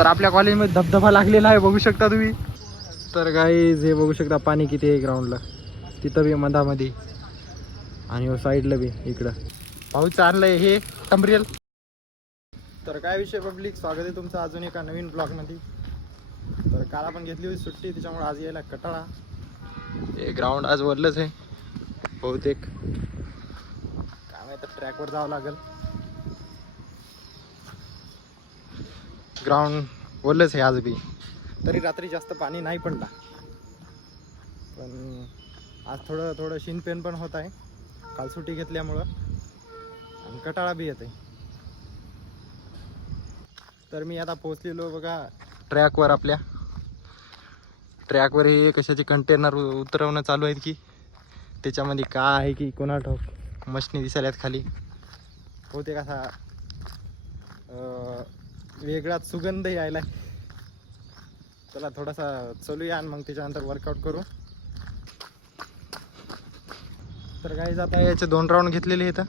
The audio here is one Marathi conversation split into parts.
तर आपल्या कॉलेजमध्ये धबधबा लागलेला आहे, बघू शकता तुम्ही. तर गाईज हे बघू शकता पाणी किती आहे ग्राउंडला, तिथं बी मधामध्ये आणि साईडला बी इकडं पाऊस आणलंय हे टंबरियल. तर काय विषय पब्लिक, स्वागत आहे तुमचं अजून एका नवीन ब्लॉगमध्ये. तर काल आपण घेतली होती सुट्टी, त्याच्यामुळे आज यायला कटाळा. हे ग्राउंड आज वरलंच आहे बहुतेक, काय माहिती ट्रॅकवर जावं लागेल. ग्राउंड वरलंच आहे आज बी, तरी रात्री जास्त पाणी नाही पडला, पण आज थोडं शिनपेन पण होत आहे काल सुट्टी घेतल्यामुळं, आणि कटाळा बी येते. तर मी आता पोहोचलेलो बघा ट्रॅकवर. आपल्या ट्रॅकवर हे कशाचे कंटेनर उतरवणं चालू आहेत की त्याच्यामध्ये काय आहे की कोणा ठाऊक, मशनी दिसायल्यात खाली, बहुतेक असा वेगळाच सुगंध यायला. चला थोडासा चलूया आणि मग त्याच्यानंतर वर्कआउट करू. तर काही आता याचे 2 राऊंड घेतलेले आहेत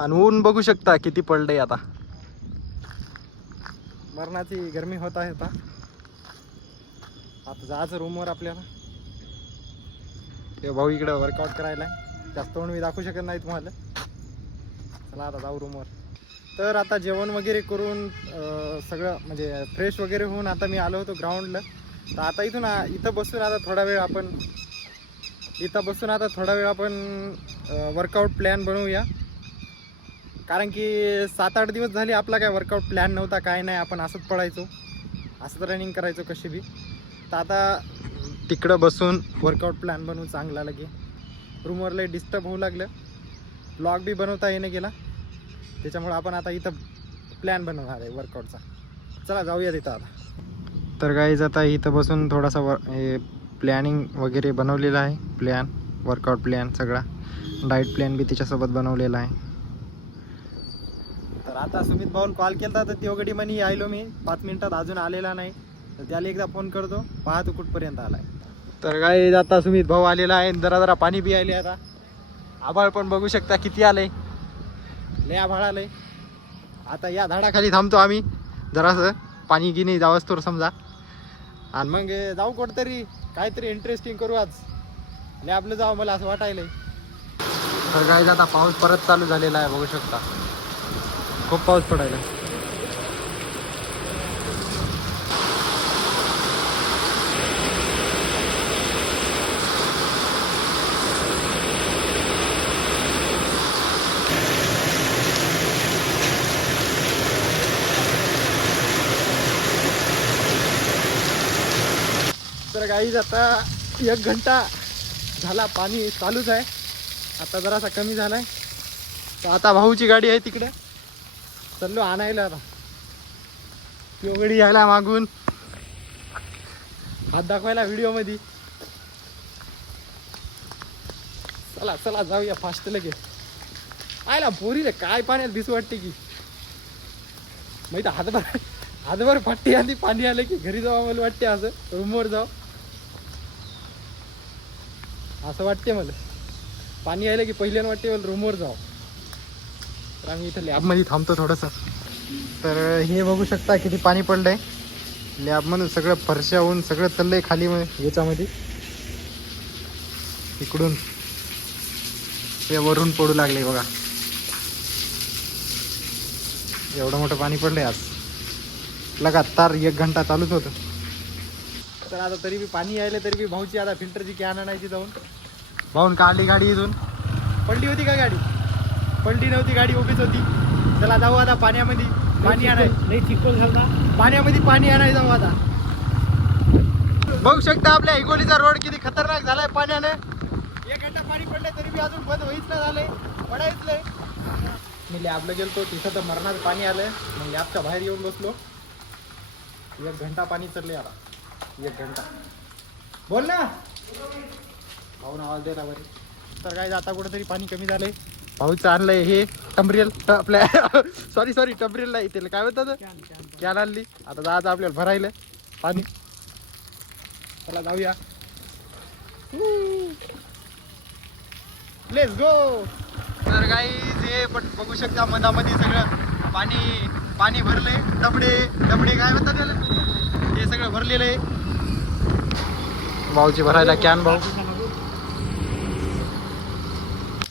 आणि ऊन बघू शकता किती पडलंय. आता मरणाची गरमी होत आहे. आता जायचं रूमवर आपल्याला. ते भाऊ इकडं वर्कआउट करायला, जास्त मी दाखवू शकत नाही तुम्हाला. चला आता जाऊ रूमवर. तर आता जेवण वगैरे करून सगळं म्हणजे फ्रेश वगैरे होऊन आता मी आलो होतो ग्राउंडला. तर आता इथं बसून आता थोडा वेळ आपण वर्कआउट प्लॅन बनवूया. कारण की 7-8 दिवस झाले आपला काय वर्कआउट प्लॅन नव्हता, काय नाही. आपण असंच पडायचो, असंच रनिंग करायचो कशी बी. तर आता तिकडं बसून वर्कआउट प्लॅन बनवू चांगला लगे. रूमवर लय डिस्टर्ब होऊ लागलं, ब्लॉग बी बनवता येणं गेला, त्याच्यामुळे आपण आता इथं प्लॅन बनवणार आहे वर्कआउटचा. चला जाऊया तिथं आता. तर गाईज आता इथं बसून थोडासा हे प्लॅनिंग वगैरे बनवलेला आहे. वर्कआउट प्लॅन सगळा, डाएट प्लॅन बी त्याच्यासोबत बनवलेला आहे. तर आता सुमित भाऊला कॉल केला तर ते गडी म्हणे आयलो मी 5 मिनिटात, अजून आलेला नाही. तर त्याला एकदा फोन करतो, पाहतो कुठपर्यंत आलाय. तर गाईज आता सुमित भाऊ आलेला आहे. जरा पाणी बी आले. आता आभाळ पण बघू शकता किती आलंय, लय आभाळ आलंय. आता या झाडाखाली थांबतो आम्ही, जरासं पाणी गिनी जावंच तर समजा, आणि मग जाऊ कुठंतरी काहीतरी इंटरेस्टिंग करू. आज लय आपलं जावं मला असं वाटायलंय. तर गाईज आता पाऊस परत चालू झालेला आहे, बघू शकता खूप पाऊस पडायला. तर गाईज आता 1 घंटा झाला पाणी चालूच आहे, आता जरासा कमी झालाय. तर आता भाऊची गाडी आहे तिकडे, चाललो आणायला. आता तो गडी यायला मागून हात दाखवायला व्हिडिओ मध्ये. चला जाऊया फास्ट लगे. आयला पोरीला काय पाण्यात भिसू वाटते की माहिती, हातभर फाटी आली, पाणी आलं की घरी जावं मला वाटते, असं रूमवर जाऊ असं वाटते मला. पाणी आलं की पहिल्यानं वाटते मला रूमवर जाऊ. तर आम्ही इथं लॅबमध्ये थांबतो थोडंसं. तर हे बघू शकता किती पाणी पडलंय लॅबमधून, सगळं फरशा होऊन सगळं चाललंय खाली याच्यामध्ये. इकडून हे वरून पडू लागले बघा, एवढं मोठं पाणी पडलंय आज. लगातार 1 घंटा चालूच होतं. तर आता तरी बी पाणी यायला, तरी बी भाऊची आता फिल्टरची कॅन आणायची जाऊन. भाऊन काढली गाडी इथून. पडली होती का गाडी? पडली नव्हती, गाडी उभीच होती. चला जाऊ आता पाण्यामध्ये पाणी आणाय. चिखल झाला, पाण्यामध्ये पाणी आणायला जाऊ आता. बघू शकता आपल्या हिगोलीचा रोड किती खतरनाक झालाय पाण्याने. 1 घंटा पाणी पडलं तरी बी अजून बंद व्हायच नाही झालंय, पडायच नाही. मी लॅबला गेलतो, तिथं तर मरणात पाणी आलंय. मग लॅबच्या बाहेर येऊन बसलो. 1 घंटा पाणी चाललंय आता, 1 घंटा. बोल ना भाऊन, आवाज द्यायला बरे. तर काय आता कुठेतरी पाणी कमी झालंय. भाऊचं आणलंय हे टंबरियल, आपल्या सॉरी टंबरियल नाही, त्याला काय म्हणतात, कॅन आणली. आता जायचं आपल्याला भरायला पाणी. चला जाऊया, लेट्स गो. तर गाईज हे पण बघू शकता मधामध्ये सगळं पाणी भरलंय. डबडे काय म्हणतात त्याला, थांबलेलं आहे. भाऊची भरायला कॅन भाऊ.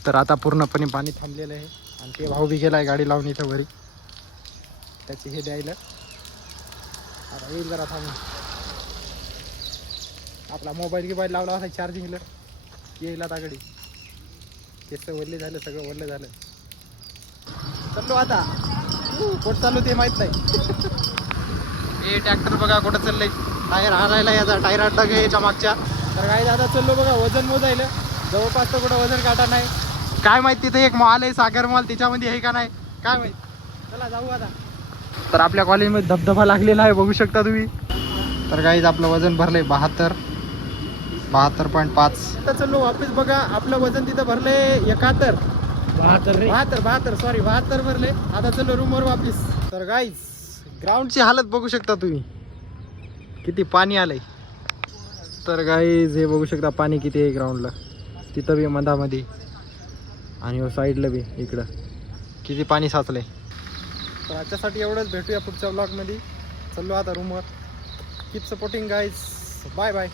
तर आता पूर्णपणे पाणी थांबलेलं आहे आणि ते भाऊ बी गेलाय गाडी लावून इथं वरी त्याची हे द्यायला. आता येईल जरा थांबून. आपला मोबाईल लावला होता चार्जिंगला येईल आता गाडी. केस वरले झालं सगळं वरलं झालं. चाललो आता कुठं चाललो ते माहित नाही. हे ट्रॅक्टर बघा कुठं चाललंय. टायर हारायला याचा टायर अड्डा घ्यायच्या मागच्या. तर काय दादा चाललो बघा वजन मोजायला. जवळपास तर कुठं वजन काटा नाही. काय माहित तिथे एक मॉल आहे सागर मॉल त्याच्यामध्ये आहे का नाही काय माहित. चला जाऊ आता. तर आपल्या कॉलेजमध्ये धबधबा लागलेला आहे बघू शकता तुम्ही. तर गाईज आपलं वजन भरलंय 72.5. आता चाललो वापस बघा. आपलं वजन तिथं भरलंय 72 सॉरी 72 भरले. आता चलो रूमवर वापस. तर गाईज ग्राउंडची हालत बघू शकता तुम्ही किती पाणी आलंय. तर गाईज हे बघू शकता पाणी किती आहे ग्राउंडला. तिथं बी मधामध्ये आणि साईडला बी इकडं किती पाणी साचलंय. तर आजच्यासाठी एवढंच. भेटूया पुढच्या ब्लॉगमध्ये. चाललो आता रूमवर. Keep supporting guys. Bye bye.